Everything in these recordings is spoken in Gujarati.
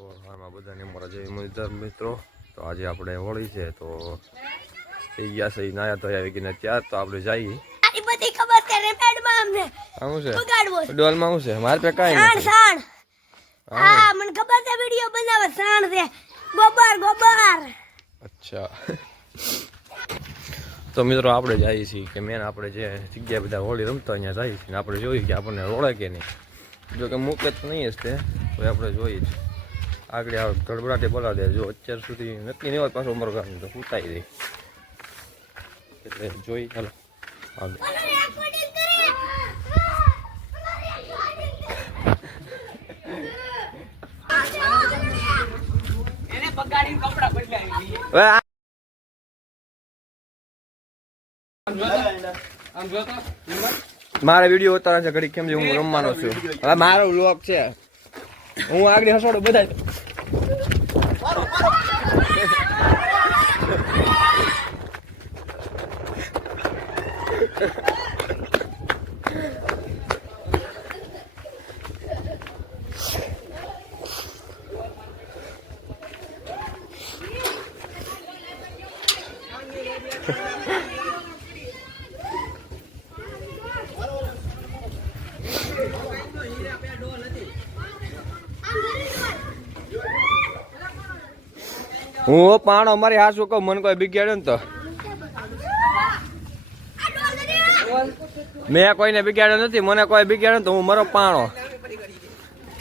હામાં બધાને મારા જય મુરલીધર મિત્રો. તો આજે આપણે હોળી છે તો થઈ ગયા છે નાયા તો આવી ગઈને ત્યાર તો આપણે જઈએ. આની બધી ખબર છે રેમેડમાં અમને આવું છે બગાડવો ડોલમાં આવું છે મારે પે કાઈ નથી. સાણ હા મને ખબર છે વિડિયો બનાવે સાણ છે ગોબર. અચ્છા તો મિત્રો આપણે જઈએ છીએ કે મેન આપણે જે જગ્યાએ બધા હોળી રમતા અહીંયા જઈએ છીએ આપણે જોઈએ કે આપણને રોડે કે નહીં. જો કે મૂકે તો નહીં જ તે તો આપણે જોઈએ છીએ આગળ આ ગડબડાટે બોલા દે. જો અત્યાર સુધી નક્કી નહીં હોય પાછું અમારું કામ તો ઉતારી દે એટલે જોઈ ચાલો આગળ. મારે વિડીયો ઉતારે છે ઘડી કેમ છે હું રમવાનો છું. હવે મારો વ્લોગ છે હું આગળ હસોડું બધા. હું પાણો મારી હાસુ કહું મને કોઈ બિગાડ્યો ને તો મેં કોઈને બિગાડ્યો નથી. મને કોઈ બિગાડ્યો તો હું મારો પાણો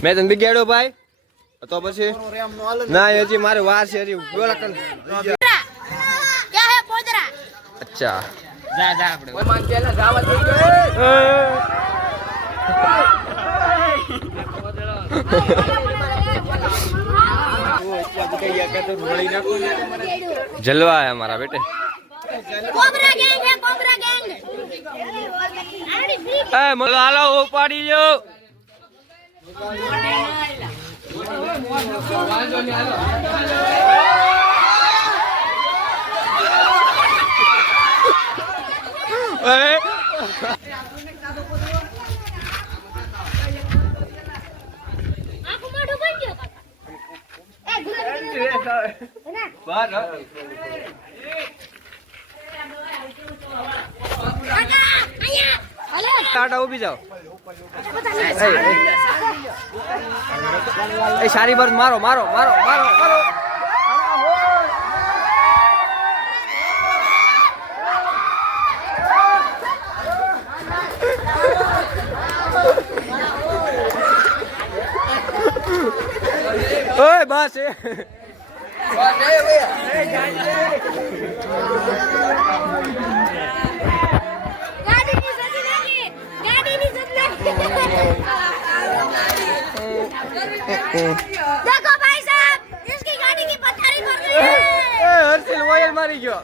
મેં તને બિગાડ્યો ભાઈ તો પછી ના હજી મારી વાર છે હજી. અચ્છા जलवा है हमारा बेटे. कोबरा गैंग है कोबरा गैंग. ए मलालो उपाड़ी लो. टाटा भी जाओ. सारी बार मारो मारो मारो मारो मारो. ओए बस देखो भाई साहब इसकी गाड़ी की पथारी भर गई है. हर्षिल वॉयल मारी गयो.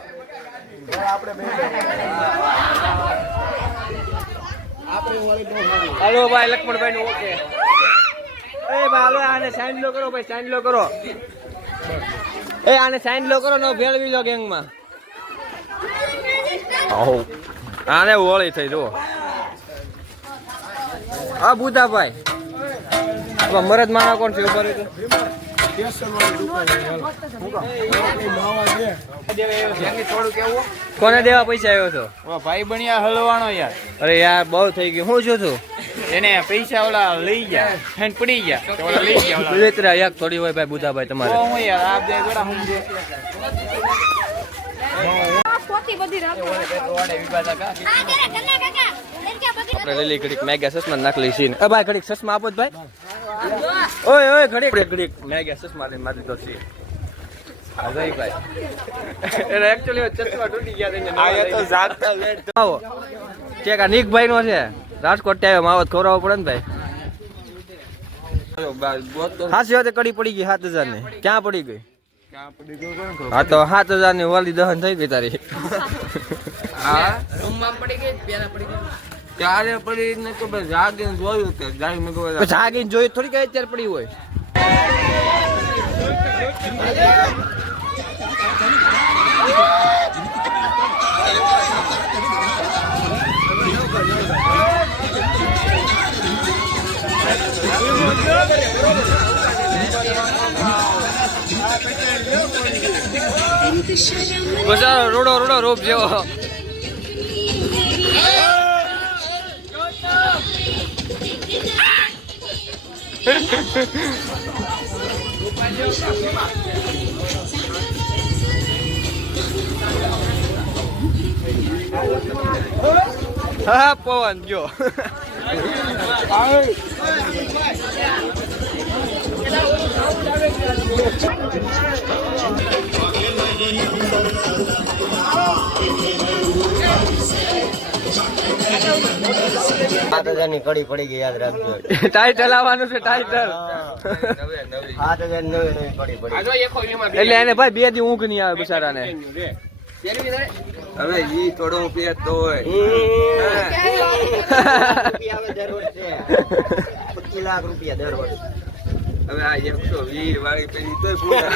हेलो भाई लक्ष्मण भाई ओके. ए भाई हेलो आने साइन लो करो भाई साइन लो करो. ए आने साइन लो करो नो भेळवी लो गैंग में. आओ आने होળી થઈ જો આ બુધા ભાઈ હવે મરદ માણા કોણ છે ઉપર કોને દેવા પૈસા આવ્યો છો ભાઈ બણિયા હલવાનો યાર. અરે યાર બહુ થઈ ગયું હું છું તું એને પૈસા ઓલા લઈ ગયા ફેન પડી ગયા તો ઓલા લઈ ગયા ઓલા લેતરા એક થોડી હોય ભાઈ બુધા ભાઈ તમારે હું યાર આપ દે ગડા હું દે પોતી બધી રાખો. ઓડે વિવાદા કા આ તેરા કન્ના કાકા લડકા બગડી. આપણે લીલી ઘડીક મેગા સસમા નાખલી સીન. એ ભાઈ ઘડીક સસમા આપો ભાઈ. ઓય ઓય ઘડીક ઘડીક મેગા સસમા ને મારી દો સીન. આ જઈ ભાઈ એને એક્ચ્યુઅલી ચશ્મા તૂટી ગયા ને આ તો જાગતા લેટ આવો ચેક આ નિક ભાઈ નો છે રાજકોટ આવ્યો માવત ખવડાવવો પડે ને ભાઈ. હાસી હોતે કડી પડી ગઈ 7000 ની. ક્યાં પડી ગઈ? હા તો 7000 ની વાલી દહન થઈ ગઈ તારી. હા રૂમમાં પડી ગઈ પેલા પડી ગઈ ત્યારે પડી ને તો ભાઈ જાગીને જોયું કે જાગ મે ગયો જાગીને જોઈ થોડી કઈ અત્યારે પડી હોય. બસારો રોડો રોડો રૂપ જેવો. હા પવન જો. ની કડી પડી ગઈ યાદ રાખજો. ટાઈટલ આવવાનું છે ટાઈટલ. 7000 નવી કડી પડી. એટલે એને ભાઈ 2 દી ઊંઘ નહીં આવે બિચારાને. હવે ઈ થોડો ઉપયોગ તો હોય. આવે દર વર્ષે 25 લાખ રૂપિયા દર વર્ષે. હવે આ 120 વાળી પેલી તો પૂરા.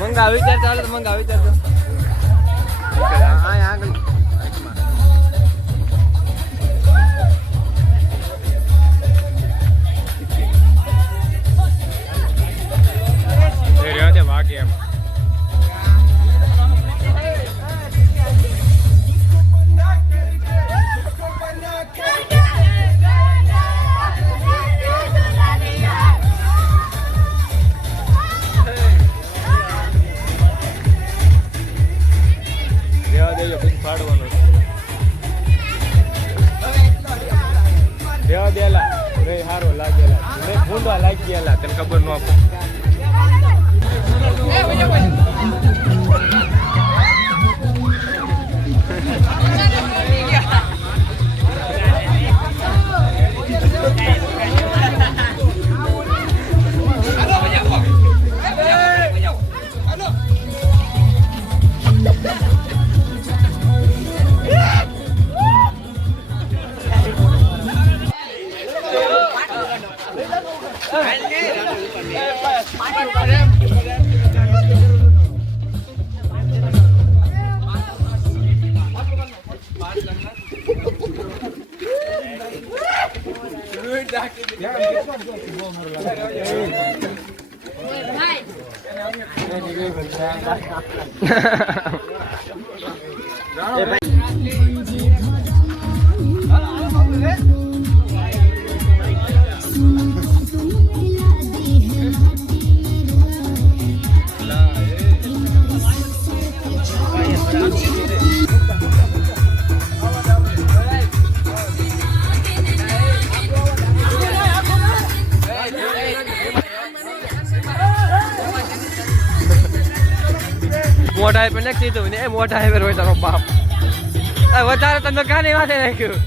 મંગાવી ચાલતો મંગાવી ચાલતો. આગળ વાગે એમ. દેવા દેલા રે હારો લાગેલા રે ભૂંડવા લાગી ગયેલા તને ખબર ન આપો. મોટા હાઈપર નાખી દીધું ને એ મોટા હાઈપર હોય તારો બાપ. વધારે તમને કાને વાંચે નાખ્યું.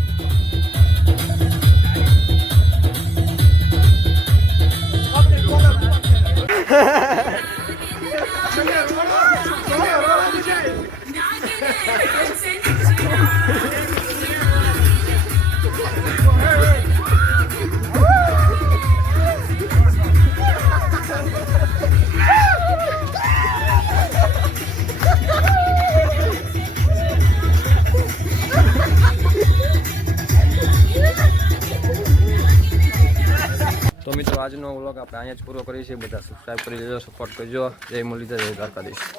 તો મિત્રો આજનો વ્લોગ આપણે અહીંયા જ પૂરો કરીએ છીએ. બધા સબસ્ક્રાઈબ કરી લેજો, સપોર્ટ કરજો. જય મુરલીધર, જય દ્વારકાધીશ.